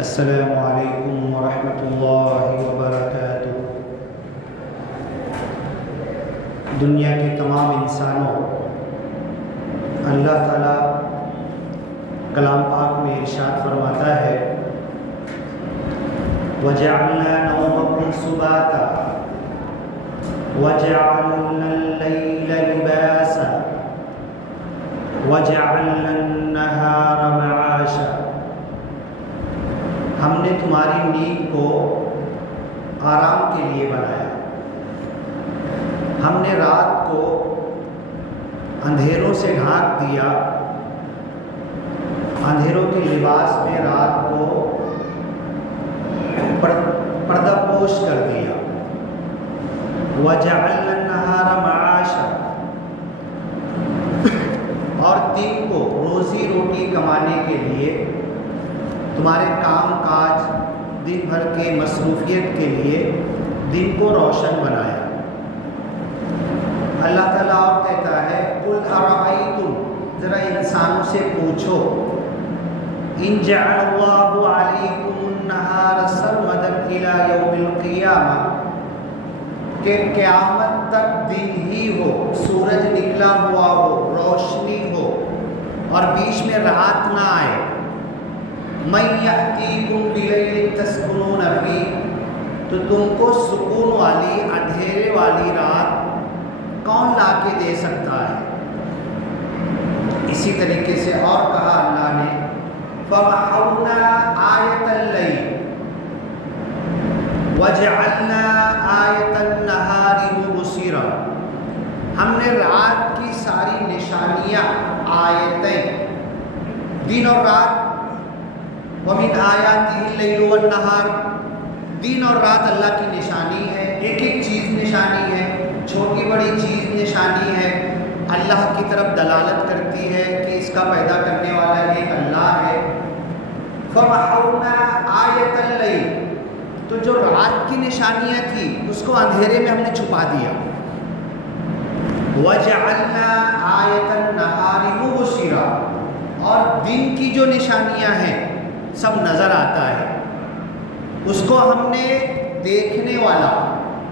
السلام علیکم ورحمۃ اللہ وبرکاتہ۔ دنیا کے تمام انسانوں، اللہ تعالیٰ کلام پاک میں ارشاد فرماتا ہے وَجَعَلْنَا نَوْمَكُمْ سُبَاتًا وَجَعَلْنَا اللَّيْلَ لِبَاسًا وَجَعَلْنَا النَّهَارَ مَعَاشًا۔ ہم نے تمہاری نیند کو آرام کے لیے بنایا، ہم نے رات کو اندھیروں سے ڈھانک دیا، اندھیروں کے لباس میں رات کو پردہ پوش کر دیا۔ وَجَعَلْنَا النَّهَارَ مَعَاشًا، اور دن کو روزی روٹی کمانے کے لیے، تمہارے کام کاج دن بھر کے مصروفیت کے لیے دن کو روشن بنایا۔ اللہ تعالیٰ اور کہتا ہے قُلْ أَرَأَيْتُمْ، ذرا انسانوں سے پوچھو، إِن جَعَلَ اللَّهُ عَلَيْكُمُ النَّهَارَ سَرْمَدًا إِلَى يَوْمِ الْقِيَامَةِ، کہ قیامت تک دن ہی ہو، سورج نکلا ہوا ہو، روشنی ہو، اور بیچ میں رات نہ آئے۔ مَن يَأْتِيكُم بِلَيْلٍ تَسْكُنُونَ فِيهِ، تو تم کو سکون والی اندھیرے والی رات کون لا کے دے سکتا ہے؟ اسی طریقے سے اور کہا اللہ نے فَمَحَوْنَا آیَةَ اللَّيْلِ وَجَعَلْنَا آیَةَ النَّهَارِ مُبْصِرًا، ہم نے رات کی ساری نشانیاں، آیتیں، دن اور رات، وَمِنْ آیَاتِهِ اللَّيْلُ وَالنَّهَارُ، دن اور رات اللہ کی نشانی ہے، ایک ایک چیز نشانی ہے، چھوٹی بڑی چیز نشانی ہے، اللہ کی طرف دلالت کرتی ہے کہ اس کا پیدا کرنے والا ایک اللہ ہے۔ فَمَحَوْنَا آیَةَ اللَّيْلِ، تو جو رات کی نشانیاں تھی اس کو اندھیرے میں ہم نے چھپا دیا۔ وَجَعَلْنَا آیَةَ النَّهَارِ مُبْصِرًا، اور دن کی جو نشانیاں ہیں سب نظر آتا ہے، اس کو ہم نے دیکھنے والا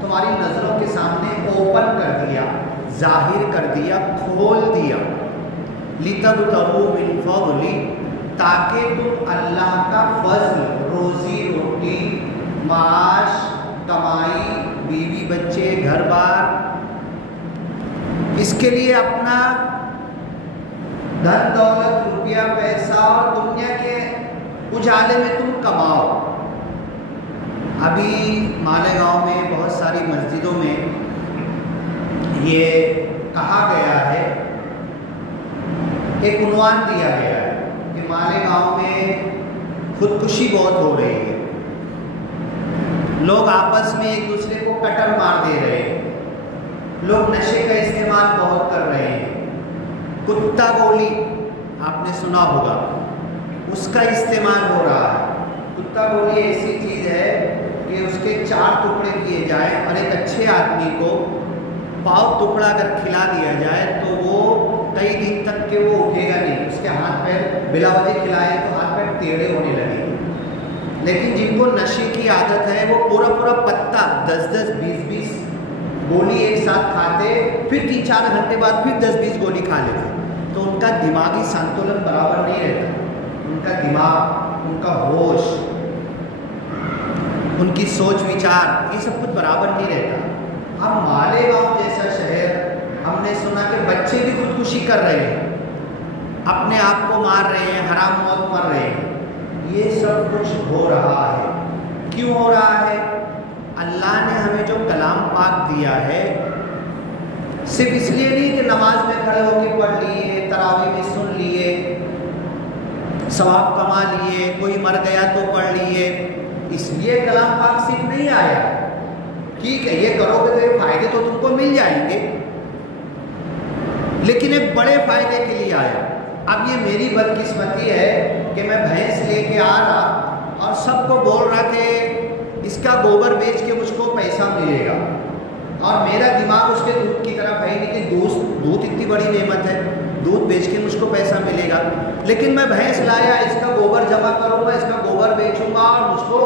تمہاری نظروں کے سامنے اوپن کر دیا، ظاہر کر دیا، کھول دیا۔ لِتَبْتَغُوا مِنْ فَضْلِهِ، تاکہ تم اللہ کا فضل، روزی روٹی، معاش، کمائی، بیوی بچے، گھر بار، اس کے لیے اپنا دھن دولت، روپیہ پیسہ اور دنیا کے اجالے میں تم کماؤ۔ ابھی مالیگاؤں میں بہت ساری مسجدوں میں یہ کہا گیا ہے، ایک عنوان دیا گیا ہے کہ مالیگاؤں میں خودکشی بہت ہو رہی ہے، لوگ آپس میں ایک دوسرے کو کٹر مار دے رہے ہیں، لوگ نشے کا استعمال بہت کر رہے ہیں، کتا گولی آپ نے سنا ہوگا، اس کا استعمال ہو رہا ہے۔ کتا گولی ایسی چیز ہے کہ اس کے 4 ٹکڑے کیے جائیں اور ایک اچھے آدمی کو پاؤ ٹکڑا اگر کھلا دیا جائے تو وہ کئی دن تک کہ وہ اٹھے گا نہیں، اس کے ہاتھ پیر بلا وجہ کھلائے تو ہاتھ پیر ٹیڑھے ہونے لگے گے۔ لیکن جن کو نشے کی عادت ہے وہ پورا پتا 10 20 گولی ایک ساتھ کھاتے، پھر 3-4 گھنٹے بعد پھر 10-20 گولی کھا لیتے، تو ان کا دماغی سنتولن برابر نہیں رہتا، ان کا دماغ، ان کا ہوش، ان کی سوچ وچار، یہ سب کچھ برابر نہیں رہتا۔ اب مالیگاؤں جیسا شہر، ہم نے سنا کہ بچے بھی خودکشی کر رہے ہیں، اپنے آپ کو مار رہے ہیں، حرام موت مر رہے ہیں، یہ سب کچھ ہو رہا ہے۔ کیوں ہو رہا ہے؟ اللہ نے ہمیں جو کلام پاک دیا ہے، صرف اس لیے نہیں کہ نماز میں کھڑے ہو کے پڑھ لیے، تراویح میں سن لیے، ثواب کما لیے، کوئی مر گیا تو پڑھ لیے، اس لیے کلام پاک صرف نہیں آیا۔ ٹھیک ہے یہ کرو گے تو یہ فائدے تو تم کو مل جائیں گے، لیکن ایک بڑے فائدے کے لیے آیا۔ اب یہ میری بدقسمتی ہے کہ میں بھینس لے کے آ رہا اور سب کو بول رہا کہ اس کا گوبر بیچ کے مجھ کو پیسہ ملے گا، اور میرا دماغ اس کے دودھ کی طرف ہے نہیں کہ دودھ اتنی بڑی نعمت ہے، دودھ بیچ کے مجھ کو پیسہ ملے گا، لیکن میں بھینس لایا، اس کا گوبر جمع کروں گا، اس کا گوبر بیچوں گا اور مجھ کو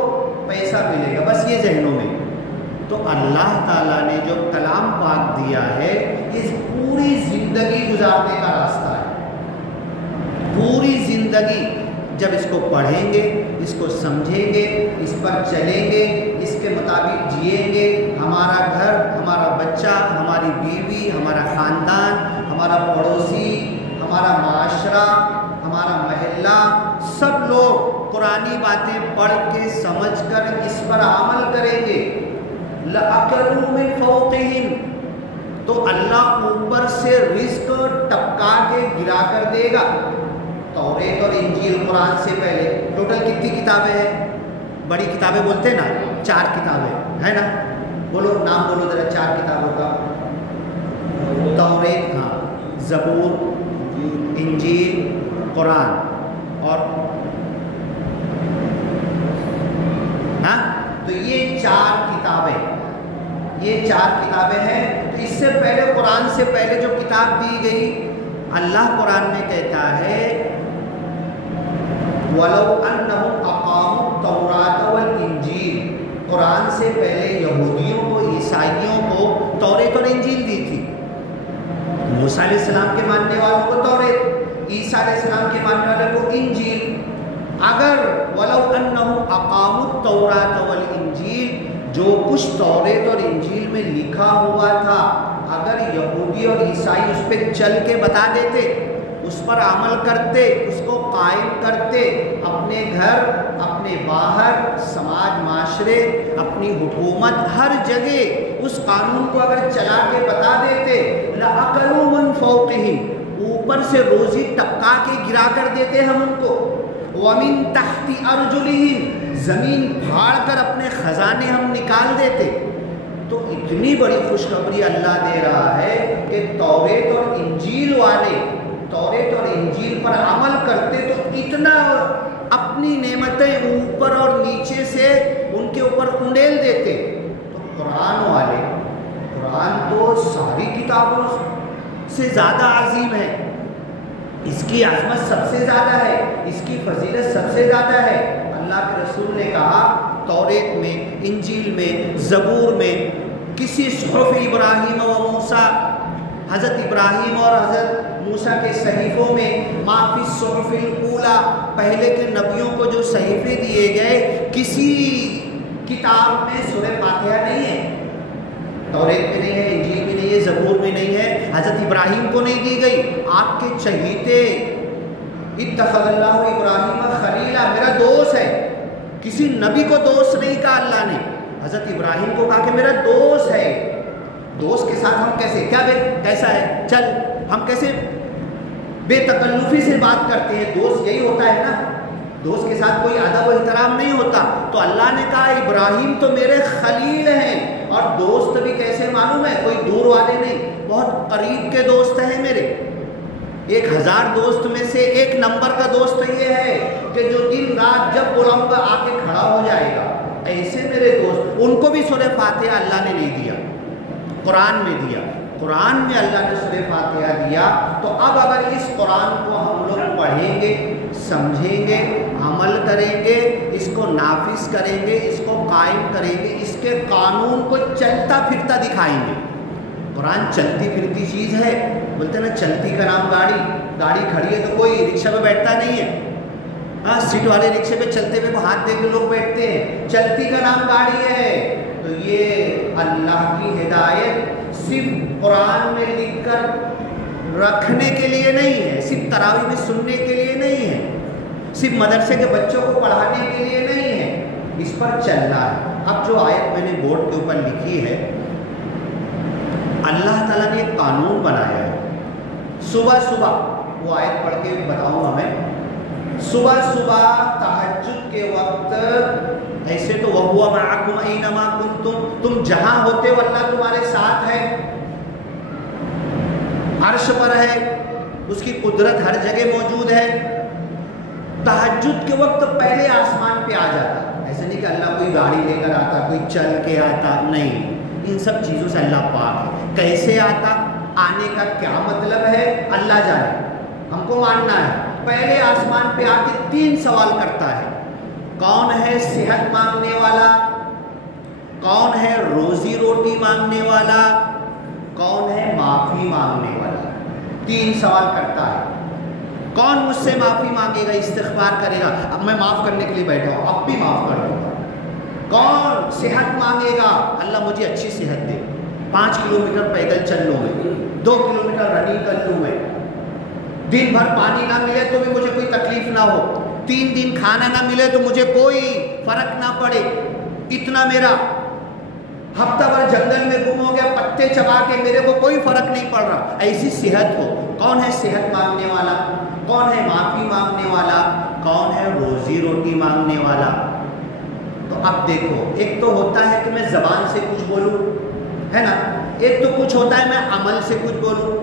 پیسہ ملے گا، بس یہ ذہنوں میں۔ تو اللہ تعالیٰ نے جو کلام پاک دیا ہے یہ پوری زندگی گزارنے کا راستہ ہے۔ پوری زندگی جب اس کو پڑھیں گے، اس کو سمجھیں گے، اس پر چلیں گے، اس کے مطابق جئیں گے، ہمارا گھر، ہمارا بچہ، ہماری بیوی، ہمارا خاندان، ہمارا پڑوسی، ہمارا معاشرہ، ہمارا محلہ، سب لوگ قرآنی باتیں پڑھ کے سمجھ کر اس پر عمل کریں گے۔ لَأَكَلُوا مِن فَوْقِهِمْ، تو اللہ اوپر سے رزق ٹپکا کے گرا کر دے گا۔ توریت اور انجیل قرآن سے پہلے ٹوٹل کتنی کتابیں ہیں؟ بڑی کتابیں بولتے ہیں نا، 4 کتابیں ہے نا، بولو نام بولو ذرا 4 کتابوں کا۔ توریت، ہاں، زبور، انجیل، قرآن، اور ہاں تو یہ 4 کتابیں، یہ 4 کتابیں ہیں۔ تو اس سے پہلے، قرآن سے پہلے جو کتاب دی گئی، اللہ قرآن میں کہتا ہے وَلَوْ أَنَّهُمْ أَقَامُوا التَّوْرَاةَ وَالْإِنْجِيلَ، قرآن سے پہلے یہودیوں کو، عیسائیوں کو توریت اور انجیل دی تھی۔ موسیٰ علیہ السلام کے ماننے والوں کو توریت، عیسیٰ علیہ السلام کے ماننے والوں کو انجیل۔ اگر وَلَوْ أَنَّهُمْ أَقَامُوا التَّوْرَاةَ وَالْإِنْجِيلَ، جو کچھ توریت اور انجیل میں لکھا ہوا تھا، اگر یہودی اور عیسائی اس پہ چل کے بتا دیتے، اس پر عمل کرتے، اس کو قائم کرتے، اپنے گھر، اپنے باہر، سماج، معاشرے، اپنی حکومت، ہر جگہ اس قانون کو اگر چلا کے بتا دیتے، لَأَكَلُوا مِن فَوْقِهِمْ، اوپر سے روزی ٹپکا کے گرا کر دیتے ہم ان کو، وَمِن تَحْتِ أَرْجُلِهِمْ، زمین پھاڑ کر اپنے خزانے ہم نکال دیتے۔ تو اتنی بڑی خوشخبری اللہ دے رہا ہے کہ توریت اور انجیل والے توریت اور انجیل پر عمل کرتے تو اتنا اپنی نعمتیں اوپر اور نیچے سے ان کے اوپر انڈیل دیتے۔ تو قرآن والے، قرآن تو ساری کتابوں سے زیادہ عظیم ہے، اس کی عظمت سب سے زیادہ ہے، اس کی فضیلت سب سے زیادہ ہے۔ اللہ کے رسول نے کہا توریت میں، انجیل میں، زبور میں، کسی صحف ابراہیم و موسیٰ، حضرت ابراہیم اور حضرت موسیٰ کے صحیفوں میں، ما فی الصحف الاولیٰ، پہلے کے نبیوں کو جو صحیفے دیے گئے، کسی کتاب میں سورہ فاتحہ نہیں ہے، توریت میں نہیں ہے، انجیل میں نہیں ہے، زبور میں نہیں ہے، حضرت ابراہیم کو نہیں دی گئی۔ آپ کے چہیتے، اتخذ اللہ ابراہیم خلیلا، میرا دوست ہے، کسی نبی کو دوست نہیں کہا اللہ نے، حضرت ابراہیم کو کہا کہ میرا دوست ہے۔ دوست کے ساتھ ہم کیسے، کیسا ہے، چل ہم کیسے بے تکلفی سے بات کرتے ہیں، دوست یہی ہوتا ہے نا، دوست کے ساتھ کوئی ادب و احترام نہیں ہوتا۔ تو اللہ نے کہا ابراہیم تو میرے خلیل ہیں، اور دوست بھی کیسے معلوم ہے، کوئی دور والے نہیں، بہت قریب کے دوست ہیں میرے۔ 1000 دوست میں سے 1 نمبر کا دوست یہ ہے کہ جو دن رات جب بلاؤں گا آ کے کھڑا ہو جائے گا، ایسے میرے دوست۔ ان کو بھی سورہ فاتحہ اللہ نے نہیں دیا، قرآن میں دیا۔ قرآن میں اللہ نے سورہ فاتحہ دیا، تو اب اگر اس قرآن کو ہم لوگ پڑھیں گے، سمجھیں گے، عمل کریں گے، اس کو نافذ کریں گے، اس کو قائم کریں گے، اس کے قانون کو چلتا پھرتا دکھائیں گے۔ قرآن چلتی پھرتی چیز ہے، بولتے ہیں نا چلتی کا نام گاڑی، گاڑی کھڑی ہے تو کوئی رکشہ پہ بیٹھتا نہیں ہے، ہاں سیٹ والے رکشے پہ چلتے ہوئے کو ہاتھ دے کے لوگ بیٹھتے ہیں، چلتی کا نام گاڑی ہے۔ تو یہ اللہ کی ہدایت صرف قرآن میں لکھ کر رکھنے کے لیے نہیں ہے، صرف تراویح میں سننے کے لیے نہیں ہے، صرف مدرسے کے بچوں کو پڑھانے کے لیے نہیں ہے، اس پر چلنا ہے۔ اب جو آیت میں نے بورڈ کے اوپر لکھی ہے، اللہ تعالیٰ نے ایک قانون بنایا ہے. صبح صبح وہ آیت پڑھ کے بتاؤں گا میں. صبح صبح تہجد کے وقت ایسے تو وَهُوَ مَعَكُمْ أَيْنَمَا كُنْتُمْ, تم جہاں ہوتے ہو اللہ تمہارے ساتھ ہے, عرش پر ہے, اس کی قدرت ہر جگہ موجود ہے. تہجد کے وقت پہلے آسمان پہ آ جاتا. ایسا نہیں کہ اللہ کوئی گاڑی لے کر آتا, کوئی چل کے آتا, نہیں. ان سب چیزوں سے اللہ پاک ہے. کیسے آتا, آنے کا کیا مطلب ہے اللہ جانے, ہم کو ماننا ہے. پہلے آسمان پہ آ کے 3 سوال کرتا ہے. کون ہے صحت مانگنے والا, کون ہے روزی روٹی مانگنے والا, کون ہے معافی مانگنے والا. 3 سوال کرتا ہے. کون مجھ سے معافی مانگے گا, استغفار کرے گا, اب میں معاف کرنے کے لیے بیٹھا ہوں, اب بھی معاف کر دوں گا. کون صحت مانگے گا, اللہ مجھے اچھی صحت دے, 5 کلومیٹر پیدل چل لوں میں, 2 کلومیٹر رننگ کر لوں میں, دن بھر پانی نہ ملے تو بھی مجھے کوئی تکلیف نہ ہو, 3 دن کھانا نہ ملے تو مجھے کوئی فرق نہ پڑے, اتنا میرا ہفتہ بھر جنگل میں گم ہو گیا, پتے چبا کے میرے کو کوئی فرق نہیں پڑ رہا, ایسی صحت ہو. کون ہے صحت مانگنے والا, کون ہے معافی مانگنے والا, کون ہے روزی روٹی مانگنے والا. تو اب دیکھو, ایک تو ہوتا ہے کہ میں زبان سے کچھ بولوں, ہے نا, ایک تو کچھ ہوتا ہے میں عمل سے کچھ بولوں.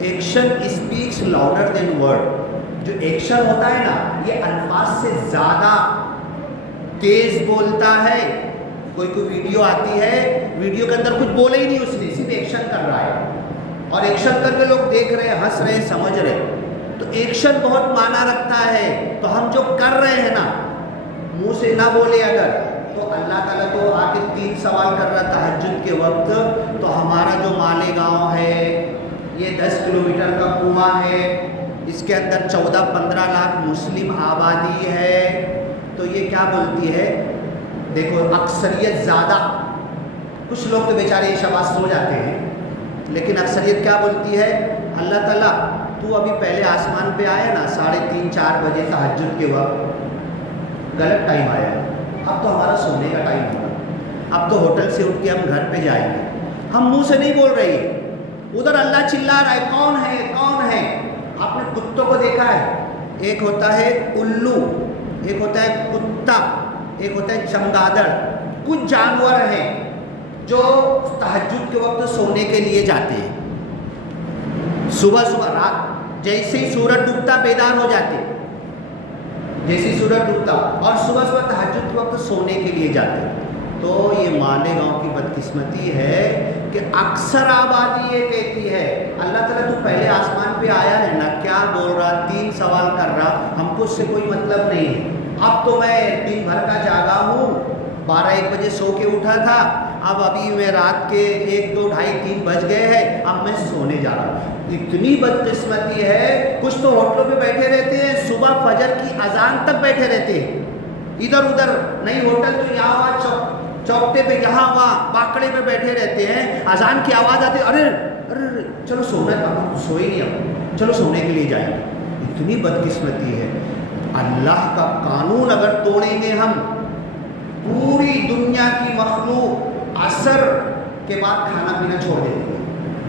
Action speaks louder than word. جو ایکشن ہوتا ہے نا, یہ الفاظ سے زیادہ تیز بولتا ہے. کوئی ویڈیو آتی ہے, ویڈیو کے اندر کچھ بولے ہی نہیں اس نے, صرف ایکشن کر رہا ہے, اور ایکشن کر کے لوگ دیکھ رہے ہیں, ہنس رہے ہیں, سمجھ رہے ہیں. تو ایکشن بہت معنی رکھتا ہے. تو ہم جو کر رہے ہیں نا, منہ سے نہ بولے اگر, تو اللہ تعالیٰ تو آ کے 3 سوال کر رہا تہجد کے وقت. تو ہمارا جو مالیگاؤں ہے, یہ 10 کلومیٹر کا کنواں ہے, اس کے اندر 14-15 لاکھ مسلم آبادی ہے. تو یہ کیا بولتی ہے, دیکھو اکثریت زیادہ, کچھ لوگ تو بیچارے شاباش سو جاتے ہیں, لیکن اکثریت کیا بولتی ہے, اللہ تعالیٰ تو ابھی پہلے آسمان پہ آیا نا 3:30-4 بجے تہجد کے وقت, غلط ٹائم آیا, اب تو ہمارا سونے کا ٹائم ہوگا, اب تو ہوٹل سے اٹھ کے ہم گھر پہ جائیں گے. ہم منہ سے نہیں بول رہے ہیں, ادھر اللہ چلا رہا ہے, کون ہے کون ہے. آپ نے کتوں کو دیکھا ہے, ایک ہوتا ہے الو, ایک ہوتا ہے کتا, ایک ہوتا ہے چمگادڑ. کچھ جانور ہیں جو تہجد کے وقت سونے کے لیے جاتے ہیں. صبح صبح رات جیسے ہی سورج ڈوبتا بیدار ہو جاتے, جیسے ہی سورج ڈوبتا, اور صبح صبح تہجد کے وقت سونے کے لیے جاتے. تو یہ مالیگاؤں کی بدقسمتی ہے کہ اکثر آبادی یہ کہتی ہے, اللہ تعالیٰ تو پہلے آسمان پہ آیا ہے نا, کیا بول رہا, 3 سوال کر رہا, ہم کو اس سے کوئی مطلب نہیں ہے. اب تو میں دن بھر کا جاگا ہوں, 12-1 بجے سو کے اٹھا تھا, اب ابھی میں رات کے 1, 2, 2:30, 3 بج گئے ہیں, اب میں سونے جا رہا ہوں. اتنی بدقسمتی ہے. کچھ تو ہوٹلوں پہ بیٹھے رہتے ہیں, صبح فجر کی اذان تک بیٹھے رہتے ہیں, ادھر ادھر نہیں, ہوٹل تو یہاں وہاں چوکٹے پہ, یہاں وہاں باکڑے پہ بیٹھے رہتے ہیں. اذان کی آواز آتی ہے, ارے ارے چلو سونا, سوئے نہیں, اب چلو سونے کے لیے جائیں گے. اتنی بدقسمتی ہے. اللہ کا قانون اگر توڑیں گے ہم, پوری دنیا کی مخلوق عصر کے بعد کھانا پینا چھوڑ دیتی ہے.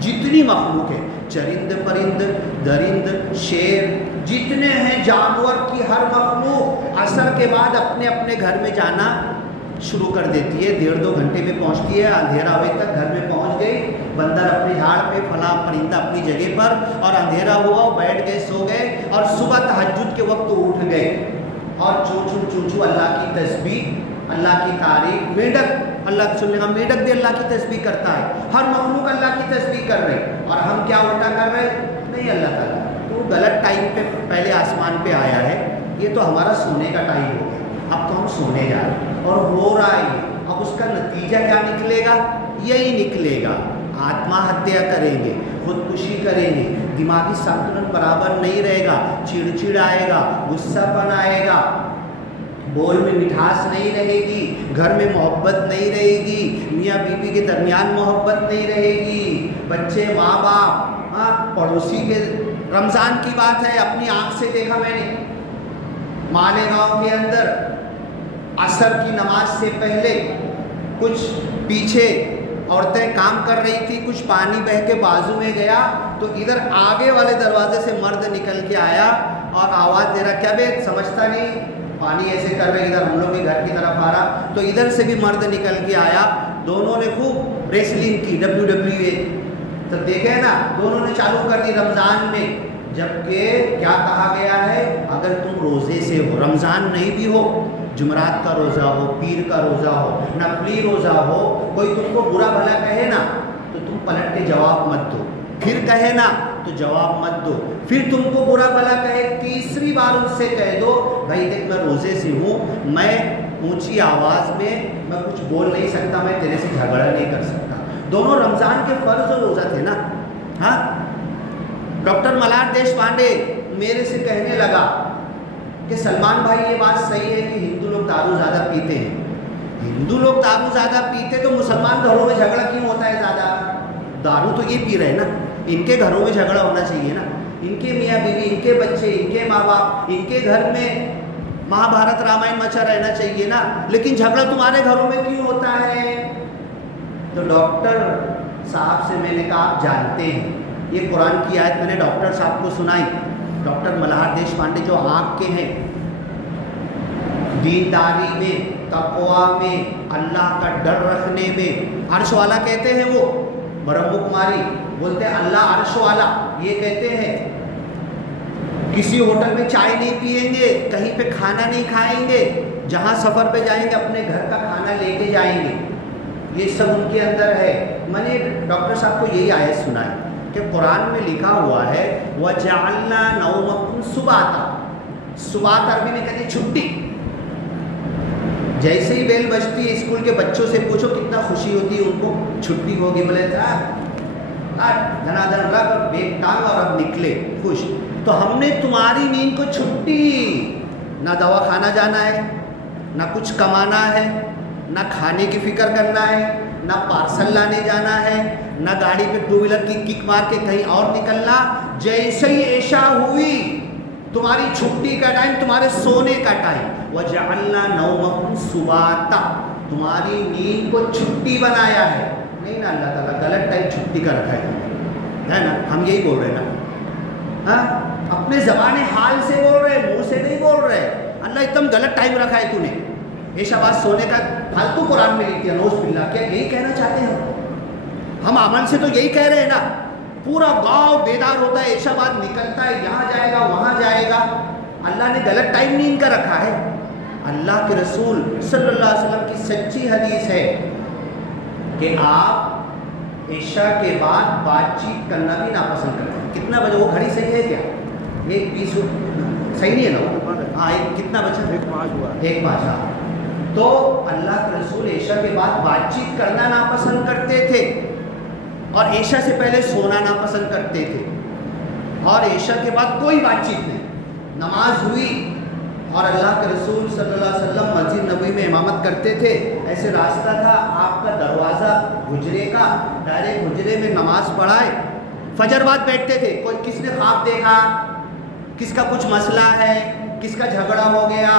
جتنی مخلوق ہے, چرند پرند درند شیر جتنے ہیں جانور کی ہر مخلوق عصر کے بعد اپنے اپنے گھر میں جانا شروع کر دیتی ہے. 1.5-2 گھنٹے میں پہنچتی ہے, اندھیرا ہوئے تک گھر میں پہنچ گئی, بندر اپنے جھاڑ پہ, فلاں پرندہ اپنی جگہ پر, اور اندھیرا ہوا بیٹھ گئے, سو گئے, اور صبح تہجد کے وقت اٹھ گئے, اور چونچو اللہ کی تسبیح, اللہ کی تعریف. میڈک اللہ کی سننے کا, میڈک بھی اللہ کی تسبیح کرتا ہے, ہر مخلوق اللہ کی تسبیح کر رہے, اور ہم کیا الٹا کر رہے, نہیں اللہ تعالیٰ تو غلط ٹائم پہ پہلے آسمان پہ آیا ہے, یہ تو ہمارا سونے کا ٹائم ہو گیا, اب تو ہم سونے جا رہے ہیں, اور ہو رہا ہے. اب اس کا نتیجہ کیا نکلے گا, یہی نکلے گا, آتما ہتیا کریں گے, خودکشی کریں گے, دماغی سنتلن برابر نہیں رہے گا, چڑچڑ آئے گا, غصہ پن آئے گا, بول میں مٹھاس نہیں رہے گی, گھر میں محبت نہیں رہے گی, میاں بیوی کے درمیان محبت نہیں رہے گی, بچے ماں باپ, پڑوسی کے. رمضان کی بات ہے, اپنی آنکھ سے دیکھا میں نے, مالیگاؤں کے اندر عصر کی نماز سے پہلے کچھ پیچھے عورتیں کام کر رہی تھی, کچھ پانی بہ کے بازو میں گیا تو ادھر آگے والے دروازے سے مرد نکل کے آیا اور آواز دے رہا, کیا بے سمجھتا نہیں, پانی ایسے کر رہے, ادھر ہم لوگ کے گھر کی طرف آ رہا, تو ادھر سے بھی مرد نکل کے آیا. دونوں نے خوب ریسلنگ کی, WWE, تو دیکھے نا دونوں نے چالو کر دی رمضان میں. جبکہ کیا کہا گیا ہے, اگر تم روزے سے ہو, رمضان نہیں بھی ہو, جمعرات کا روزہ ہو, پیر کا روزہ ہو, نفلی روزہ ہو, کوئی تم کو برا بھلا کہے نا تو تم پلٹ کے جواب مت دو, پھر کہے نا تو جواب مت دو, پھر تم کو برا بھلا کہے تیسری بار اس سے کہہ دو بھائی دیکھ میں روزے سے ہوں, میں اونچی آواز میں کچھ بول نہیں سکتا, میں تیرے سے جھگڑا نہیں کر سکتا. دونوں رمضان کے فرض و روزہ تھے نا. ہاں, ڈاکٹر ملہار دیشپانڈے میرے سے کہنے لگا کہ سلمان بھائی یہ بات صحیح ہے کہ ہندو لوگ دارو زیادہ پیتے ہیں. ہندو لوگ دارو زیادہ پیتے تو مسلمان گھروں میں جھگڑا کیوں ہوتا ہے زیادہ؟ دارو تو یہ پی رہے نا, ان کے گھروں میں جھگڑا ہونا چاہیے نا, ان کے میاں بیوی, ان کے بچے, ان کے ماں باپ, ان کے گھر میں مہا بھارت رامائن مچا رہنا چاہیے نا, لیکن جھگڑا تمہارے گھروں میں کیوں ہوتا ہے؟ تو ڈاکٹر صاحب سے میں نے کہا آپ جانتے ہیں, یہ قرآن کی آیت میں نے ڈاکٹر صاحب کو سنائی. ڈاکٹر ملہار دیشپانڈے جو آنکھ کے ہیں, دینداری میں, تقویٰ میں, اللہ کا ڈر رکھنے میں, عرش والا کہتے ہیں وہ, برہم کماری بولتے ہیں اللہ عرش والا, یہ کہتے ہیں کسی ہوٹل میں چائے نہیں پئیں گے, کہیں پہ کھانا نہیں کھائیں گے, جہاں سفر پہ جائیں گے اپنے گھر کا کھانا لے کے جائیں گے, یہ سب ان کے اندر ہے. میں نے ڈاکٹر صاحب کو یہی آیت سنائی کہ قرآن میں لکھا ہوا ہے وَجَعَلْنَا نَوْمَكُمْ سُبَاتًا, سبات عربی میں کہتے ہیں چھٹی. جیسے ہی بیل بجتی ہے, اسکول کے بچوں سے پوچھو کتنا خوشی ہوتی ہے ان کو, چھٹی ہوگی, بولے دھنا دھن رکھ بیگ ٹانگ اور اب نکلے خوش. تو ہم نے تمہاری نیند کو چھٹی, نہ دوا کھانا جانا ہے, نہ کچھ کمانا ہے, نہ کھانے کی فکر کرنا ہے, نہ پارسل لانے جانا ہے, نہ گاڑی پہ ٹو ویلر کی کک مار کے کہیں اور نکلنا. جیسے ہی عشاء ہوئی تمہاری چھٹی کا ٹائم, تمہارے سونے کا ٹائم, وَجَعَلْنَا نَوْمَكُمْ سُبَاتًا, تمہاری نیند کو چھٹی بنایا ہے. نہیں نا, اللہ تعالیٰ غلط ٹائم چھٹی کا رکھا ہے نا, ہم یہی بول رہے ہیں نا. ہاں, اپنے زبان حال سے بول رہے, منہ سے نہیں بول رہے. اللہ ایک دم غلط ٹائم رکھا ہے تو نے, عشاء بعد سونے کا فالتو قرآن میں لکھ دیا, نوز باللہ. کیا یہی کہنا چاہتے ہیں ہم عمل سے؟ تو یہی کہہ رہے ہیں نا. پورا گاؤں بیدار ہوتا ہے, عشاء بعد نکلتا ہے, یہاں جائے گا وہاں جائے گا. اللہ نے غلط ٹائم نیند کا رکھا ہے. اللہ کے رسول صلی اللہ علیہ وسلم کی سچی حدیث ہے کہ آپ عشاء کے بعد بات چیت کرنا بھی ناپسند کرتے ہیں. کتنا بجے, وہ گھڑی صحیح ہے کیا؟ 1:20 صحیح نہیں ہے نا؟ ہاں, کتنا بچا؟ 1:05. تو اللہ کے رسول عشاء کے بعد بات چیت کرنا ناپسند کرتے تھے, اور عشاء سے پہلے سونا ناپسند کرتے تھے, اور عشاء کے بعد کوئی بات چیت نہیں. نماز ہوئی اور اللہ کے رسول صلی اللہ علیہ وسلم مسجد نبوی میں امامت کرتے تھے. ایسے راستہ تھا آپ کا دروازہ حجرے کا, ڈائریکٹ حجرے میں نماز پڑھائے, فجر بعد بیٹھتے تھے. کوئی کس نے خواب دیکھا, کس کا کچھ مسئلہ ہے, کس کا جھگڑا ہو گیا,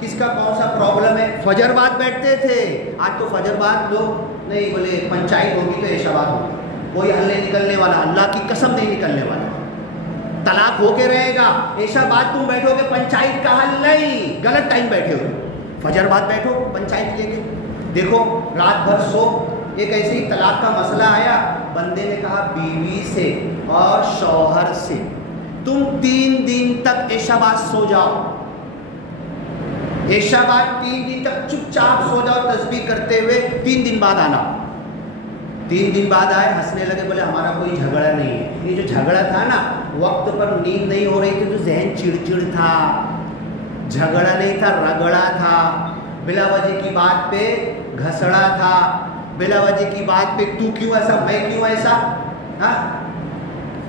کس کا کون سا پرابلم ہے, فجر بعد بیٹھتے تھے. آج تو فجر بعد لوگ نہیں, بولے پنچایت ہوگی تو عشاء بعد ہوگی, کوئی حل نہیں نکلنے والا, اللہ کی قسم نہیں نکلنے والا, طلاق ہو کے رہے گا. عشاء بعد تم بیٹھو گے, پنچایت کا حل نہیں, غلط ٹائم بیٹھے ہو. فجر بعد بیٹھو پنچایت لے کے, دیکھو رات بھر سو. ایک ایسے ہی طلاق کا مسئلہ آیا, بندے نے کہا بیوی سے اور شوہر سے تم 3 دن تک عشاء بعد سو جاؤ, عشاء بعد 3 دن تک چپ چاپ سو جاؤ تسبیح کرتے ہوئے, 3 دن بعد آنا. 3 دن بعد آئے, ہنسنے لگے, بولے ہمارا کوئی جھگڑا نہیں ہے. یہ جو جھگڑا تھا نا, وقت پر نیند نہیں ہو رہی تھی تو ذہن چڑچڑ تھا, جھگڑا نہیں تھا, رگڑا تھا, بلا وجہ کی بات پہ گھسڑا تھا, بلا وجہ کی بات پہ تو کیوں ایسا, میں کیوں ایسا. ہاں,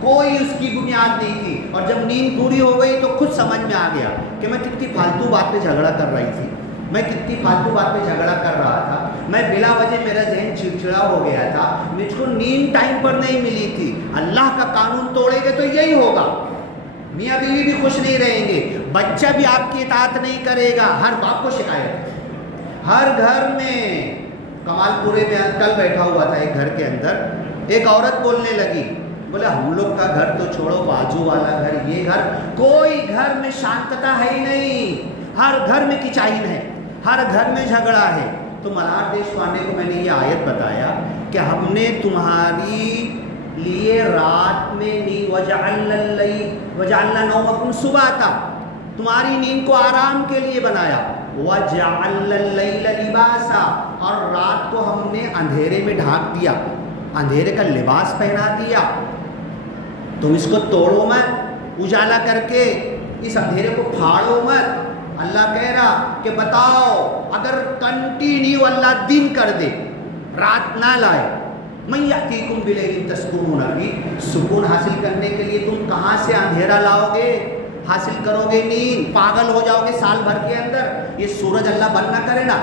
کوئی اس کی بنیاد نہیں تھی. اور جب نیند پوری ہو گئی تو خود سمجھ میں آ گیا کہ میں کتنی فالتو بات پہ جھگڑا کر رہی تھی, میں کتنی فالتو بات پہ جھگڑا کر رہا تھا, میں بلا وجہ میرا ذہن چڑچڑا ہو گیا تھا, مجھ کو نیند ٹائم پر نہیں ملی تھی. اللہ کا قانون توڑیں گے تو یہی ہوگا, میاں بیوی بھی خوش نہیں رہیں گے, بچہ بھی آپ کی اطاعت نہیں کرے گا. ہر باپ کو شکایت, ہر گھر میں کمال پورے میں کل بیٹھا ہوا تھا ایک گھر کے اندر، ایک عورت بولنے لگی، بولے ہم لوگ کا گھر تو چھوڑو، بازو والا گھر، یہ گھر، کوئی گھر میں شانتتا ہے ہی نہیں، ہر گھر میں کچاہن ہے، ہر گھر میں جھگڑا ہے۔ تو ملہار دیشپانڈے کو میں نے یہ آیت بتایا کہ ہم نے تمہاری لیے رات میں وَجَعَلْنَا نَوْمَكُمْ سُبَاتًا، تمہاری نیند کو آرام کے لیے بنایا، وَجَعَلْنَا اللَّيْلَ لِبَاسًا، اور رات کو ہم نے اندھیرے میں ڈھانپ دیا، اندھیرے کا لباس پہنا دیا، تم اس کو توڑو مت، اجالا کر کے اس اندھیرے کو پھاڑو مت۔ اللہ کہہ رہا کہ بتاؤ اگر کنٹینیو اللہ دن کر دے، رات نہ لائے، مَن یأتیکم بِلیلٍ تسکنون فیہ، سکون حاصل کرنے کے لیے تم کہاں سے اندھیرا لاؤ گے، حاصل کرو گے نیند، پاگل ہو جاؤ گے سال بھر کے اندر۔ یہ سورج اللہ بند نہ کرے نا،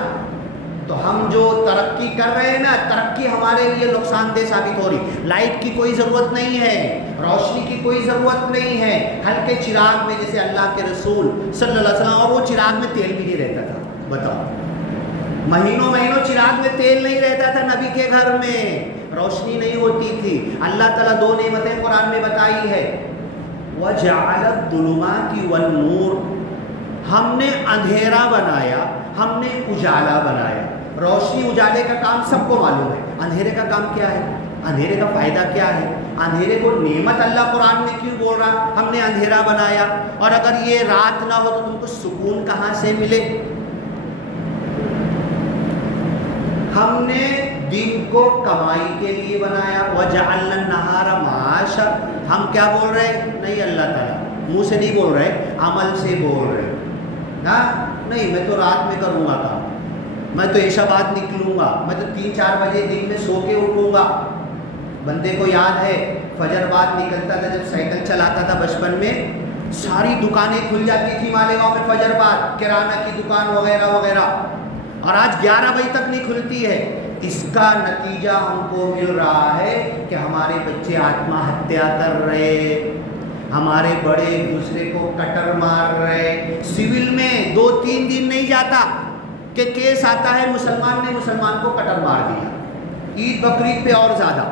تو ہم جو ترقی کر رہے ہیں نا، ترقی ہمارے لیے نقصان دہ ثابت ہو رہی۔ لائٹ کی کوئی ضرورت نہیں ہے، روشنی کی کوئی ضرورت نہیں ہے، ہلکے چراغ میں جیسے اللہ کے رسول صلی اللہ علیہ وسلم، اور وہ چراغ میں تیل بھی نہیں رہتا تھا، بتاؤ، مہینوں مہینوں چراغ میں تیل نہیں رہتا تھا، نبی کے گھر میں روشنی نہیں ہوتی تھی۔ اللہ تعالیٰ دو نعمتیں قرآن میں بتائی ہے، وَجَعَلَ الظُّلُمَاتِ وَالنُّورَ، ہم نے اندھیرا بنایا، ہم نے اجالا بنایا۔ روشنی اجالے کا کام سب کو معلوم ہے، اندھیرے کا کام کیا ہے، اندھیرے کا فائدہ کیا ہے، اندھیرے کو نعمت اللہ قرآن میں کیوں بول رہا، ہم نے اندھیرا بنایا، اور اگر یہ رات نہ ہو تو تم کو سکون کہاں سے ملے۔ ہم نے دن کو کمائی کے لیے بنایا، وَجَعَلْنَا النَّهَارَ مَعَاشًا، ہم کیا بول رہے ہیں، نہیں اللہ تعالیٰ منہ سے نہیں بول رہے، عمل سے بول رہے، نہیں میں تو رات میں کروں گا کام، میں تو عشاء بعد نکلوں گا، میں تو 3-4 بجے دن میں سو کے اٹھوں گا۔ بندے کو یاد ہے فجر بعد نکلتا تھا، جب سائیکل چلاتا تھا بچپن میں، ساری دکانیں کھل جاتی تھی مالیگاؤں میں فجر بعد، کرانہ کی دکان وغیرہ وغیرہ، اور آج 11 بجے تک نہیں کھلتی ہے۔ اس کا نتیجہ ہم کو مل رہا ہے کہ ہمارے بچے آتما ہتیا کر رہے، ہمارے بڑے ایک دوسرے کو کٹر مار رہے، سول میں 2-3 دن نہیں جاتا کہ کیس آتا ہے مسلمان نے مسلمان کو کٹر مار دیا، عید بقرعید پہ اور زیادہ،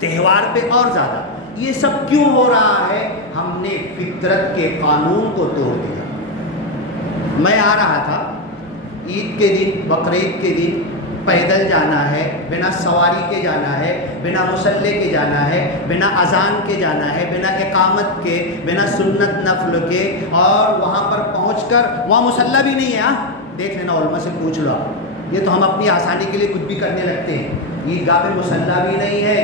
تہوار پہ اور زیادہ۔ یہ سب کیوں ہو رہا ہے؟ ہم نے فطرت کے قانون کو توڑ دیا۔ میں آ رہا تھا عید کے دن، بقرعید کے دن، پیدل جانا ہے، بنا سواری کے جانا ہے، بنا مسلح کے جانا ہے، بنا اذان کے جانا ہے، بنا اقامت کے، بنا سنت نفل کے، اور وہاں پر پہنچ کر وہاں مسلح بھی نہیں ہے، ہاں دیکھ لینا، علماء سے پوچھ لو، یہ تو ہم اپنی آسانی کے لیے کچھ بھی کرنے لگتے ہیں۔ عیدگاہ پہ مسلح بھی نہیں ہے،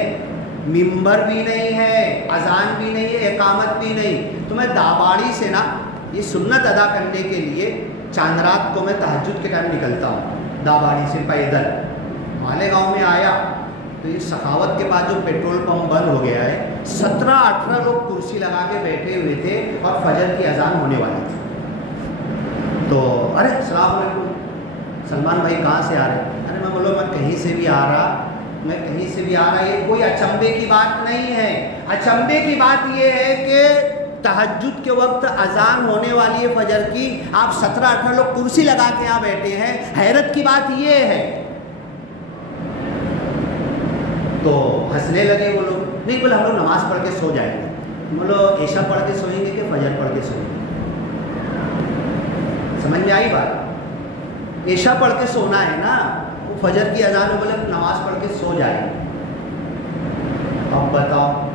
ممبر بھی نہیں ہے، اذان بھی نہیں ہے، اقامت بھی نہیں۔ تو میں داباڑی سے نا یہ سنت ادا کرنے کے لیے چاند رات کو میں تہجد کے ٹائم نکلتا ہوں، داباڑی سے پیدل مالیگاؤں میں آیا تو یہ سخاوت کے بعد جو پیٹرول پمپ بند ہو گیا ہے، 17-18 لوگ کرسی لگا کے بیٹھے ہوئے تھے اور فجر کی اذان ہونے والی تھی۔ تو ارے السلام علیکم، سلمان بھائی کہاں سے آ رہے ہیں؟ ارے میں بولو میں کہیں سے بھی آ رہا، میں کہیں سے بھی آ رہا، یہ کوئی اچنبے کی بات نہیں ہے۔ اچنبے کی بات یہ ہے کہ تہجد کے وقت اذان ہونے والی ہے فجر کی، آپ 17-18 لوگ کرسی لگا کے یہاں بیٹھے ہیں، حیرت کی بات یہ ہے۔ تو ہنسنے لگے وہ لوگ، نہیں بولے ہم لوگ نماز پڑھ کے سو جائیں گے، بولو عشاء پڑھ کے سوئیں گے کہ فجر پڑھ کے سوئیں گے؟ سمجھ میں آئی بات؟ عشاء پڑھ کے سونا ہے نا، وہ فجر کی اذان میں بولے نماز پڑھ کے سو جائیں۔ اب بتاؤ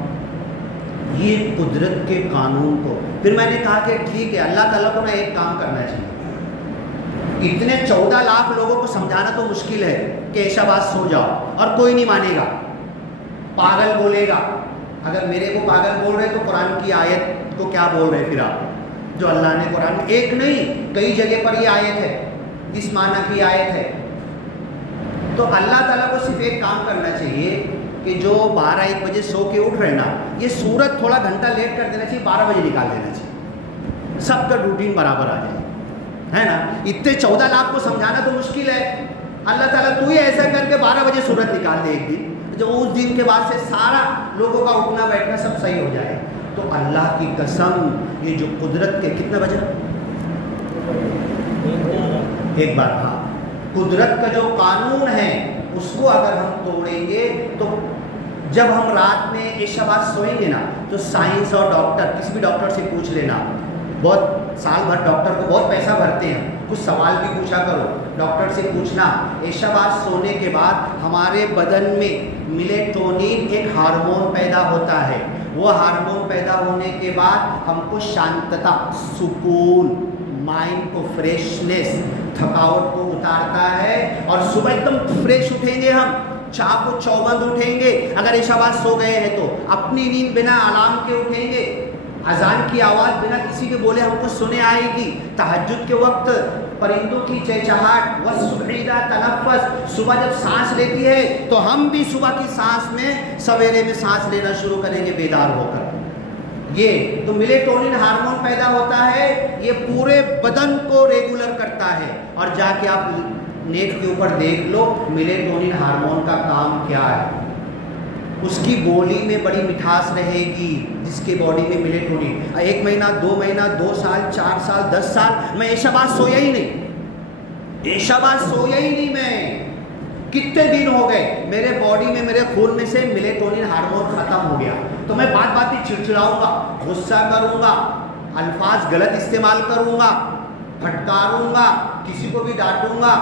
یہ قدرت کے قانون کو، پھر میں نے کہا کہ ٹھیک ہے اللہ تعالیٰ کو نا ایک کام کرنا چاہیے، اتنے 14 لاکھ لوگوں کو سمجھانا تو مشکل ہے کہ عشاء بعد سو جاؤ، اور کوئی نہیں مانے گا، پاگل بولے گا۔ اگر میرے کو پاگل بول رہے تو قرآن کی آیت کو کیا بول رہے پھر آپ، جو اللہ نے قرآن میں ایک نہیں کئی جگہ پر یہ آیت ہے، اس معنی کی آیت ہے۔ تو اللہ تعالیٰ کو صرف ایک کام کرنا چاہیے کہ جو 12-1 بجے سو کے اٹھ رہے نا، یہ سورج تھوڑا گھنٹہ لیٹ کر دینا چاہیے، 12 بجے نکال دینا چاہیے، سب کا روٹین برابر آ جائے، ہے نا۔ اتنے 14 لاکھ کو سمجھانا تو مشکل ہے، اللہ تعالیٰ تو ہی ایسا کر کے 12 بجے سورج نکال دے ایک دن، جو اس دن کے بعد سے سارا لوگوں کا اٹھنا بیٹھنا سب صحیح ہو جائے۔ تو اللہ کی قسم یہ جو قدرت کے کتنا بجا، ایک بار، ہاں قدرت کا جو قانون ہے اس کو اگر ہم توڑیں گے تو جب ہم رات میں عشاء بعد سوئیں گے نا تو سائنس اور ڈاکٹر کسی بھی ڈاکٹر سے پوچھ لینا, بہت سال بھر ڈاکٹر کو بہت پیسہ بھرتے ہیں, کچھ سوال بھی پوچھا کرو ڈاکٹر سے پوچھنا. عشاء بعد سونے کے بعد ہمارے بدن میں میلیٹونین ایک ہارمون پیدا ہوتا ہے, وہ ہارمون پیدا ہونے کے بعد ہم کو شانتتا, سکون, مائنڈ کو فریشنس, تھکاوٹ کو اتارتا ہے اور صبح ایک دم فریش اٹھیں گے, ہم چاق و چوبند اٹھیں گے. اگر عشاء بعد سو گئے ہیں تو اپنی نیند بنا الارم کے اٹھیں گے, اذان کی آواز بنا کسی کے بولے ہم کو سنے آئے گی. تہجد کے وقت پرندوں کی چہچہاٹ, والصبح اذا تنفس, صبح جب سانس لیتی ہے تو ہم بھی صبح کی سانس میں سویرے میں سانس لینا شروع کریں گے بیدار ہو کر. یہ تو میلیٹونین ہارمون پیدا ہوتا ہے, یہ پورے بدن کو ریگولر کرتا ہے. اور جا کے آپ نیٹ کے اوپر دیکھ لو میلیٹونین ہارمون کا کام کیا ہے. اس کی بولی میں بڑی مٹھاس رہے گی جس کے باڈی میں میلیٹونین. 1 مہینہ 2 مہینہ 2 سال 4 سال 10 سال میں عشاء بعد سویا ہی نہیں, عشاء بعد سویا ہی نہیں. میں کتنے دن ہو گئے میرے باڈی میں, میرے خون میں سے میلیٹونین ہارمون ختم ہو گیا. تو میں بات بات پہ چڑچڑاؤں گا, غصہ کروں گا, الفاظ غلط استعمال کروں گا, پھٹکاروں گا, کسی کو بھی ڈانٹوں گا,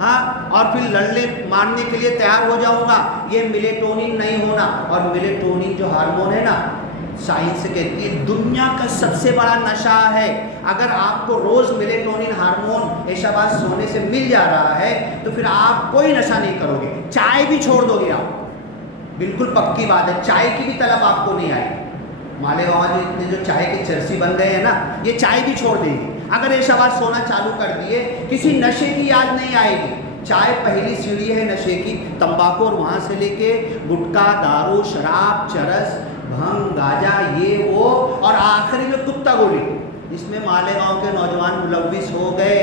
ہاں, اور پھر لڑنے مارنے کے لیے تیار ہو جاؤں گا. یہ میلیٹونین نہیں ہونا. اور میلیٹونین جو ہارمون ہے نا, سائنس کہتی ہے دنیا کا سب سے بڑا نشہ ہے. اگر آپ کو روز میلیٹونین ہارمون عشاء بعد سونے سے مل جا رہا ہے تو پھر آپ کوئی نشہ نہیں کرو گے, چائے بھی چھوڑ دو گے آپ. بالکل پکی بات ہے, چائے کی بھی طلب آپ کو نہیں آئے گی. مالیگاؤں جو اتنے جو چائے کے چرسی بن گئے ہیں نا, یہ چائے بھی چھوڑ دیں گے. اگر عشاء بعد سونا چالو کر دیے کسی نشے کی یاد نہیں آئے گی. چائے پہلی سیڑھی ہے نشے کی, تمباکو اور وہاں سے لے کے گٹکا, دارو, شراب, چرس, بھنگ, گاجا, یہ وہ, اور آخری میں کتا گولی. اس میں مالیگاؤں کے نوجوان ملوث ہو گئے.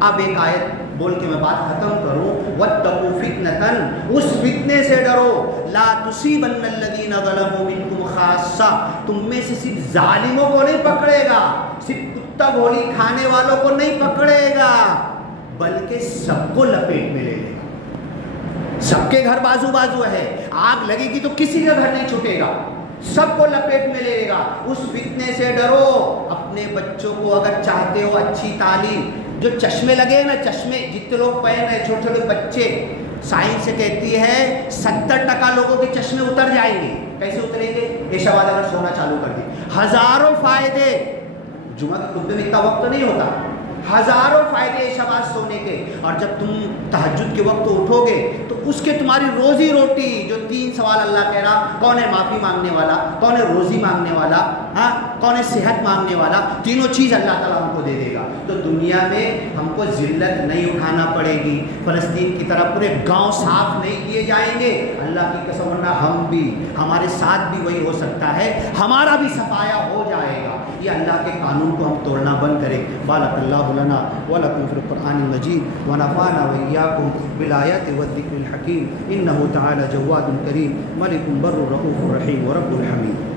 اب ایک آیت بول کے میں بات ختم کروں, وَاتَّقُوا فِتْنَةً, اس فتنے سے ڈرو, لَا تُصِيبَنَّ الَّذِينَ ظَلَمُوا مِنْكُمْ خَاصَّةً, تم میں سے صرف ظالموں کو نہیں پکڑے گا, صرف کتا گولی کھانے والوں کو نہیں پکڑے گا, بلکہ سب کو لپیٹ میں لے لے گا. سب کے گھر بازو بازو ہے, آگ لگے گی تو کسی کا گھر نہیں چھوٹے گا, سب کو لپیٹ میں لے گا. اس فتنے سے ڈرو. اپنے بچوں کو اگر چاہتے ہو اچھی تعلیم, جو چشمے لگے نا, چشمے جتنے لوگ پہن رہے چھوٹے چھوٹے بچے, سائنس کہتی ہے 70% لوگوں کے چشمے اتر جائیں گے. کیسے اتریں گے؟ عشاء بعد اگر سونا چالو کر دی. ہزاروں فائدے, جمعہ کے خطبے میں اتنا وقت نہیں ہوتا, ہزاروں فائدے عشاء بعد سونے کے. اور جب تم تہجد کے وقت اٹھو گے تو اس کے تمہاری روزی روٹی, جو 3 سوال اللہ کہہ رہا, کون ہے معافی مانگنے والا, کون ہے روزی مانگنے والا, ہاں, کون ہے صحت مانگنے والا, تینوں چیز اللہ تعالیٰ ہم کو دے دے گا. تو دنیا میں ہم کو ذلت نہیں اٹھانا پڑے گی. فلسطین کی طرح پورے گاؤں صاف نہیں کیے جائیں گے, اللہ کی قسم, ورنہ ہم بھی, ہمارے ساتھ بھی وہی ہو سکتا ہے, ہمارا بھی صفایا ہو جائے گا. یہ اللہ کے قانون کو ہم توڑنا بند کریں. بارک اللہ لنا ولکم فی القرآن المجید ونفعنا وإیاکم بالآیات والذکر الحکیم. انہ تعالی جواد کریم ملک بر رؤوف رحیم ورب الحمید.